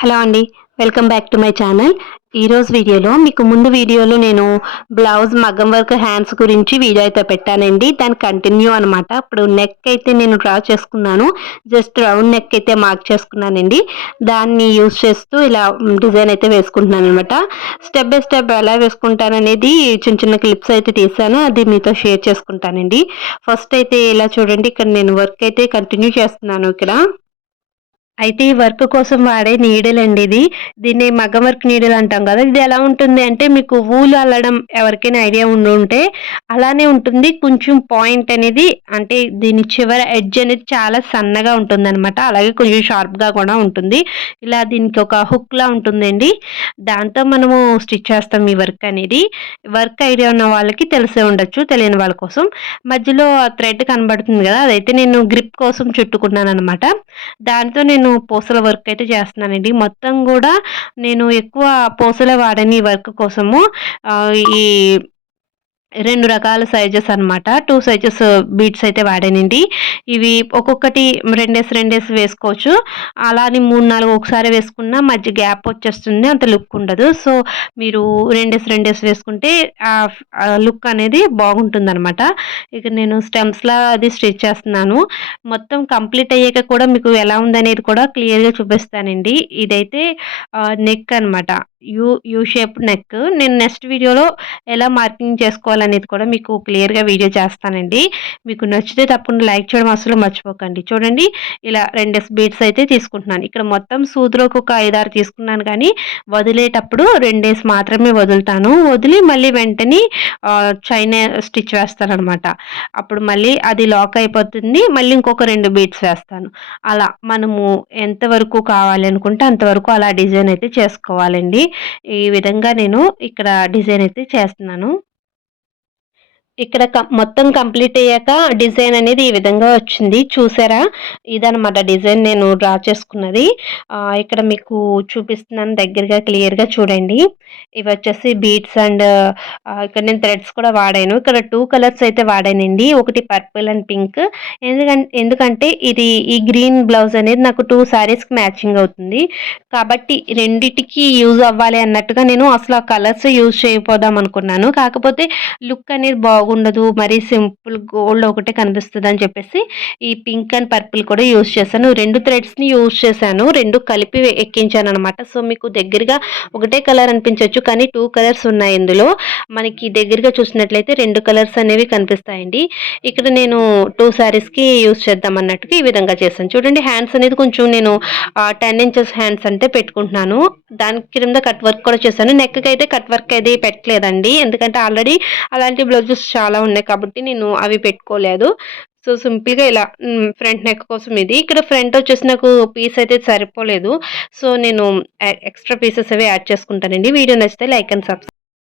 Hello అండి. Welcome back to my channel. ఈరోజు వీడియోలో మీకు ముందు వీడియోలో నేను బ్లౌజ్ మగ్గం వర్క్ హ్యాండ్స్ గురించి వీడియో అయితే పెట్టానండి. దాని కంటిన్యూ అనమాట. ఇప్పుడు నెక్ అయితే నేను డ్రా చేసుకున్నాను. జస్ట్ రౌండ్ నెక్ అయితే మార్క్ చేసుకున్నానండి. దాన్ని యూజ్ చేస్తూ ఇలా డిజైన్ అయితే వేసుకుంటున్నాననమాట. స్టెప్ బై స్టెప్ ఎలా వేసుకుంటాననేది చిన్న చిన్న క్లిప్స్ అయితే తీసాను. అది మీతో షేర్ చేసుకుంటానండి. ఫస్ట్ అయితే ఇలా చూడండి, ఇక్కడ నేను వర్క్ అయితే కంటిన్యూ చేస్తున్నాను ఇక్కడ. అయితే ఈ వర్క్ కోసం వాడే నీడిల్ అండి ఇది. దీన్ని మగ్గం వర్క్ నీడిల్ అంటాం కదా! ఇది ఎలా ఉంటుంది అంటే మీకు వూలు అల్లడం ఎవరికైనా ఐడియా ఉండుంటే అలానే ఉంటుంది. కొంచెం పాయింట్ అనేది అంటే దీని చివర ఎడ్జ్ అనేది చాలా సన్నగా ఉంటుందనమాట. అలాగే కొంచెం షార్ప్‌గా కూడా ఉంటుంది. ఇలా దీనికి ఒక హుక్‌లా ఉంటుందండి. దాంతో మనము స్టిచ్ చేస్తాం ఈ వర్క్ అనేది. వర్క్ ఐడియా ఉన్న వాళ్ళకి తెలిసే ఉండొచ్చు. తెలియని వాళ్ళ కోసం మధ్యలో థ్రెడ్ కనబడుతుంది కదా! అదైతే నేను గ్రిప్ కోసం చుట్టుకున్నాననమాట. దాంతో నేను పూసల వర్క్ అయితే చేస్తున్నానండి. మొత్తం గూడా నేను ఎక్కువ పూసలే వాడాను ఈ వర్క్ కోసము. ఈ 2 రకాల సైజెస్ అనమాట. 2 సైజెస్ బీడ్స్ అయితే వాడానండి. ఇవి ఒక్కొక్కటి రెండేసి వేసుకోవచ్చు. అలా అని 3, 4 ఒకసారి వేసుకున్నా మధ్య గ్యాప్ వచ్చేస్తుంది. అంత లుక్ ఉండదు. సో, మీరు రెండేసి వేసుకుంటే లుక్ అనేది బాగుంటుందనమాట. ఇక నేను స్టెమ్స్‌లా అది స్టిచ్ చేస్తున్నాను. మొత్తం కంప్లీట్ అయ్యాక కూడా మీకు ఎలా ఉందనేది కూడా క్లియర్‌గా చూపిస్తానండి. ఇదైతే నెక్ అనమాట. U shape neck. నేను నెక్స్ట్ వీడియోలో ఎలా మార్కింగ్ చేసుకోవాలనేది కూడా మీకు క్లియర్‌గా వీడియో చేస్తానండి. మీకు నచ్చితే తప్పకుండా లైక్ చేయడం అస్సలు మర్చిపోకండి. చూడండి, ఇలా 2 బీడ్స్ అయితే తీసుకుంటున్నాను. ఇక్కడ మొత్తం సూదిలోకి ఒక 5, 6 తీసుకున్నాను కానీ వదిలేటప్పుడు 2 మాత్రమే వదులుతాను. వదిలి మళ్ళీ వెంటనే చైన్ స్టిచ్ వేస్తాననమాట. అప్పుడు మళ్ళీ అది లాక్ అయిపోతుంది. మళ్ళీ ఇంకొక 2 బీడ్స్ వేస్తాను. అలా మనము ఎంతవరకు కావాలి అనుకుంటే అంతవరకు అలా డిజైన్ అయితే చేసుకోవాలండి. ఈ విధంగా నేను ఇక్కడ డిజైన్ అయితే చేస్తున్నాను. ఇక్కడ మొత్తం కంప్లీట్ అయ్యాక డిజైన్ అనేది ఈ విధంగా వచ్చింది. చూసారా? ఇదనమాట డిజైన్ నేను డ్రా చేసుకున్నది. ఇక్కడ మీకు చూపిస్తున్నాను దగ్గరగా క్లియర్‌గా చూడండి. ఇవొచ్చేసి బీడ్స్ అండ్ ఇక్కడ నేను థ్రెడ్స్ కూడా వాడాను. ఇక్కడ 2 కలర్స్ అయితే వాడానండి. ఒకటి పర్పుల్ అండ్ పింక్. ఎందుకంటే ఇది ఈ గ్రీన్ బ్లౌజ్ అనేది నాకు 2 శారీస్‌కి మ్యాచింగ్ అవుతుంది. కాబట్టి రెండిటికి యూజ్ అవ్వాలి అన్నట్టుగా నేను అసలు ఆ కలర్స్ యూజ్ చేయకపోదాం అనుకున్నాను. కాకపోతే లుక్ అనేది బాగుండదు. మరీ సింపుల్ గోల్డ్ ఒకటే కనిపిస్తదని చెప్పేసి ఈ పింక్ అండ్ పర్పుల్ కూడా యూజ్ చేశాను. 2 థ్రెడ్స్‌ని యూజ్ చేశాను. 2 కలిపి ఎక్కించాననమాట. సో, మీకు దగ్గరగా ఒకటే కలర్ అనిపించొచ్చు. కానీ 2 కలర్స్ ఉన్నాయి ఇందులో. మనకి దగ్గరగా చూసినట్లయితే 2 కలర్స్ అనేవి కనిపిస్తాయండి. ఇక్కడ నేను 2 శారీస్‌కి యూజ్ చేద్దాం అన్నట్టుగా ఈ విధంగా చేశాను. చూడండి, హ్యాండ్స్ అనేది కొంచెం నేను 10 ఇంచెస్ హ్యాండ్స్ అంటే పెట్టుకుంటున్నాను. దాని కింద కట్ వర్క్ కూడా చేశాను. నెక్‌కి అయితే కట్ వర్క్ అది పెట్టలేదండి. ఎందుకంటే ఆల్రెడీ అలాంటి బ్లౌజెస్ చాలా ఉన్నాయి కాబట్టి నేను అవి పెట్టుకోలేదు. సో, సింపుల్‌గా ఇలా ఫ్రంట్ నెక్ కోసం ఇది. ఇక్కడ ఫ్రంట్ వచ్చేసి నాకు పీస్ అయితే సరిపోలేదు. సో, నేను ఎక్స్‌ట్రా పీసెస్ అవి యాడ్ చేసుకుంటానండి. వీడియో నచ్చితే లైక్ అండ్ సబ్స్క్రైబ్.